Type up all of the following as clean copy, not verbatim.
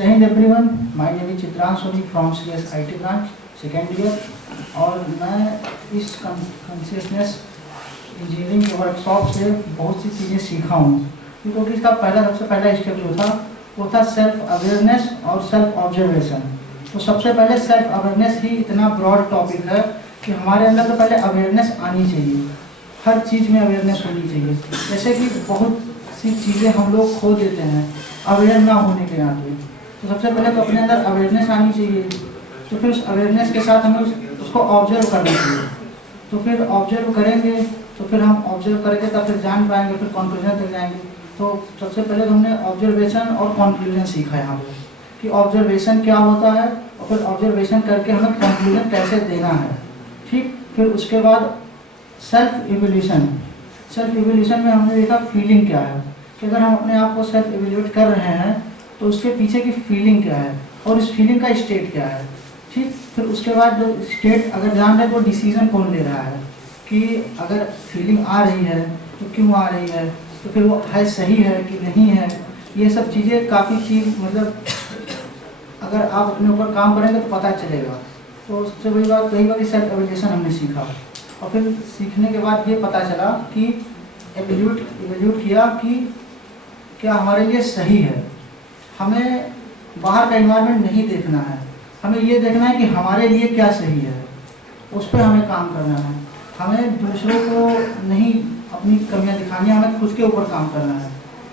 जय हिंद everyone, my name is Chitransh Soni from CS IT branch second year. और मैं इस कॉन्शियसनेस इंजीनियरिंग के वर्कशॉप से बहुत सी चीज़ें सीखा हूँ, क्योंकि इसका सबसे पहला स्टेप जो था वो था सेल्फ अवेयरनेस और सेल्फ ऑब्जर्वेशन। तो सबसे पहले सेल्फ अवेयरनेस ही इतना ब्रॉड टॉपिक है कि हमारे अंदर तो पहले अवेयरनेस आनी चाहिए, हर चीज़ में अवेयरनेस होनी चाहिए। जैसे कि बहुत सी चीज़ें हम लोग खो देते हैं अवेयर ना होने के नाते। तो सबसे पहले तो अपने अंदर अवेयरनेस आनी चाहिए, तो फिर उस अवेयरनेस के साथ हमें उसको ऑब्जर्व करना चाहिए। तो फिर ऑब्जर्व करेंगे, तो फिर हम ऑब्जर्व करेंगे तब फिर जान पाएंगे, फिर कंक्लूजन तक जाएंगे। तो सबसे पहले तो हमने ऑब्जर्वेशन और कंक्लूजन सीखा यहाँ पे कि ऑब्जर्वेशन क्या होता है और फिर ऑब्जर्वेशन करके हमें कंक्लूजन कैसे देना है। ठीक, फिर उसके बाद सेल्फ इवोल्यूशन। सेल्फ इवोल्यूशन में हमने देखा फीलिंग क्या है, कि अगर हम अपने आप को सेल्फ इवोल्यूट कर रहे हैं तो उसके पीछे की फीलिंग क्या है और इस फीलिंग का स्टेट क्या है। ठीक, फिर उसके बाद जो स्टेट अगर जान रहे तो डिसीजन कौन ले रहा है, कि अगर फीलिंग आ रही है तो क्यों आ रही है, तो फिर वो है सही है कि नहीं है। ये सब चीज़ें काफ़ी चीज़ मतलब अगर आप अपने ऊपर काम करेंगे तो पता चलेगा। तो सबसे बड़ी बात वही बात सेल्फ एवोल्यूशन हमने सीखा। और फिर सीखने के बाद ये पता चला कि एवोल्यूट किया कि क्या हमारे लिए सही है। हमें बाहर का एनवायरनमेंट नहीं देखना है, हमें ये देखना है कि हमारे लिए क्या सही है, उस पर हमें काम करना है। हमें दूसरों को नहीं अपनी कमियां दिखानी है, हमें खुद के ऊपर काम करना है।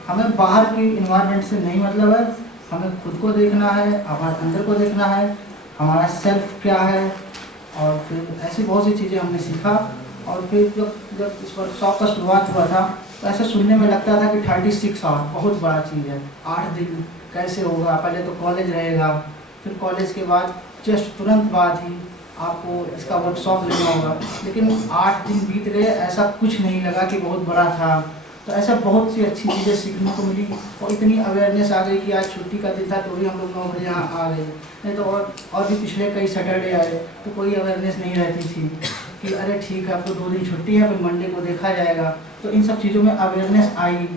हमें बाहर की एनवायरनमेंट से नहीं मतलब है, हमें खुद को देखना है, हमारे अंदर को देखना है, हमारा सेल्फ क्या है। और फिर ऐसी बहुत सी चीज़ें हमने सीखा। और फिर जब इस वर्कशॉप का शुरुआत हुआ था तो ऐसे सुनने में लगता था कि 36 आवर बहुत बड़ा चीज़ है, 8 दिन कैसे होगा। पहले तो कॉलेज रहेगा, फिर कॉलेज के बाद जस्ट तुरंत बाद ही आपको इसका वर्कशॉप लेना होगा। लेकिन 8 दिन बीत गए, ऐसा कुछ नहीं लगा कि बहुत बड़ा था। तो ऐसा बहुत सी अच्छी चीज़ें सीखने को मिली और इतनी अवेयरनेस आ गई कि आज छुट्टी का दिन था तो भी हम लोग 9 बजे यहाँ आ गए। नहीं तो और भी पिछले कई सैटरडे आए तो कोई अवेयरनेस नहीं रहती थी कि अरे ठीक है अब तो 2 दिन छुट्टी है, फिर मंडे को देखा जाएगा। तो इन सब चीज़ों में अवेयरनेस आई।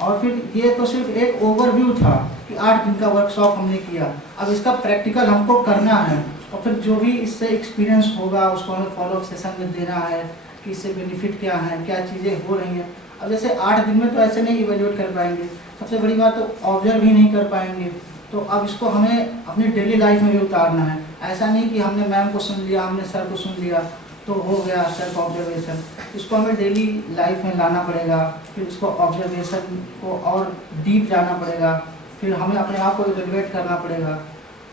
और फिर ये तो सिर्फ एक ओवरव्यू था कि 8 दिन का वर्कशॉप हमने किया, अब इसका प्रैक्टिकल हमको करना है। और फिर जो भी इससे एक्सपीरियंस होगा उसको हमें फॉलोअप सेशन में देना है कि इससे बेनिफिट क्या है, क्या चीज़ें हो रही हैं। अब जैसे 8 दिन में तो ऐसे नहीं इवेल्यूएट कर पाएंगे, सबसे बड़ी बात तो ऑब्जर्व ही नहीं कर पाएंगे। तो अब इसको हमें अपनी डेली लाइफ में भी उतारना है। ऐसा नहीं कि हमने मैम को सुन लिया, हमने सर को सुन लिया तो हो गया सेल्फ ऑब्जर्वेशन। इसको हमें डेली लाइफ में लाना पड़ेगा, फिर इसको ऑब्जर्वेशन को और डीप जाना पड़ेगा, फिर हमें अपने आप को इवेल्युएट करना पड़ेगा।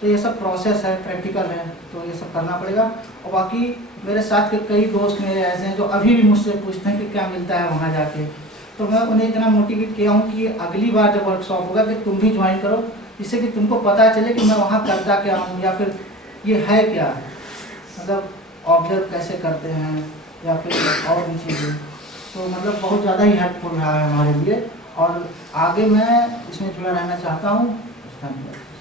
तो ये सब प्रोसेस है, प्रैक्टिकल है, तो ये सब करना पड़ेगा। और बाकी मेरे साथ के कई दोस्त मेरे ऐसे हैं जो अभी भी मुझसे पूछते हैं कि क्या मिलता है वहाँ जाके। तो मैं उन्हें इतना मोटिवेट किया हूँ कि अगली बार जब वर्कशॉप होगा कि तुम भी ज्वाइन करो, जिससे कि तुमको पता चले कि मैं वहाँ करता क्या हूँ या फिर ये है क्या, मतलब ऑब्जर्व कैसे करते हैं या फिर और भी चीज़ें। तो मतलब बहुत ज़्यादा ही हेल्पफुल रहा है हमारे लिए और आगे मैं इसमें जुड़ा रहना चाहता हूँ। धन्यवाद।